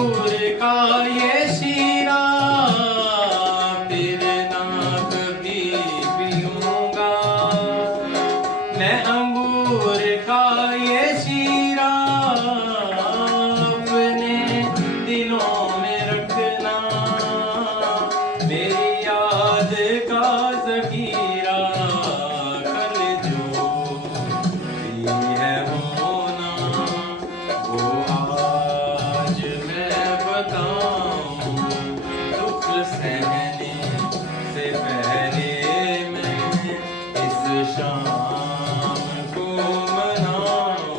अंगूर का ये शीरा फिर ना कभी पीऊंगा। मैं अंगूर का ये शीरा अपने दिलों में रखना, मेरी याद का ज़खीरा कल जो भी है होना वो आज मैं बताऊं। दुख सहने से पहले मैं इस शाम को मनाऊं।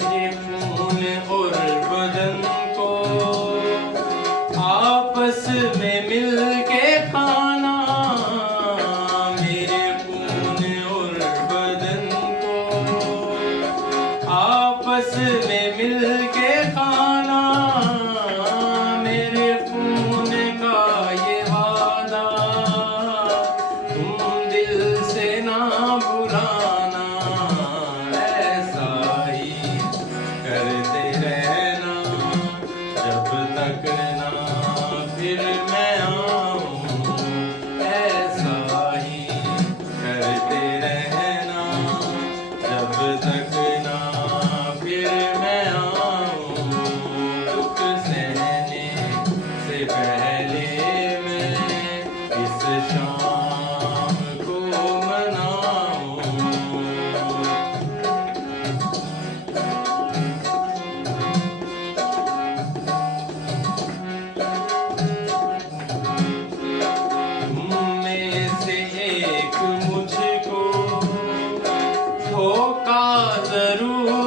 मेरे खून और बदन को आपस में मिल के खाना, मेरे खून और बदन को आपस में मिल के खाना, मेरे खून का ये वादा तुम दिल से ना भुलाना। ऐसा ही करते रहना जब तक ना फिर मैं आऊं। ऐसा ही करते रहना जब तक ना फिर मैं आऊं। दुख सहने से पहले मैं इस शाम को मनाऊं। तुम में से एक मुझको धोखा जरूर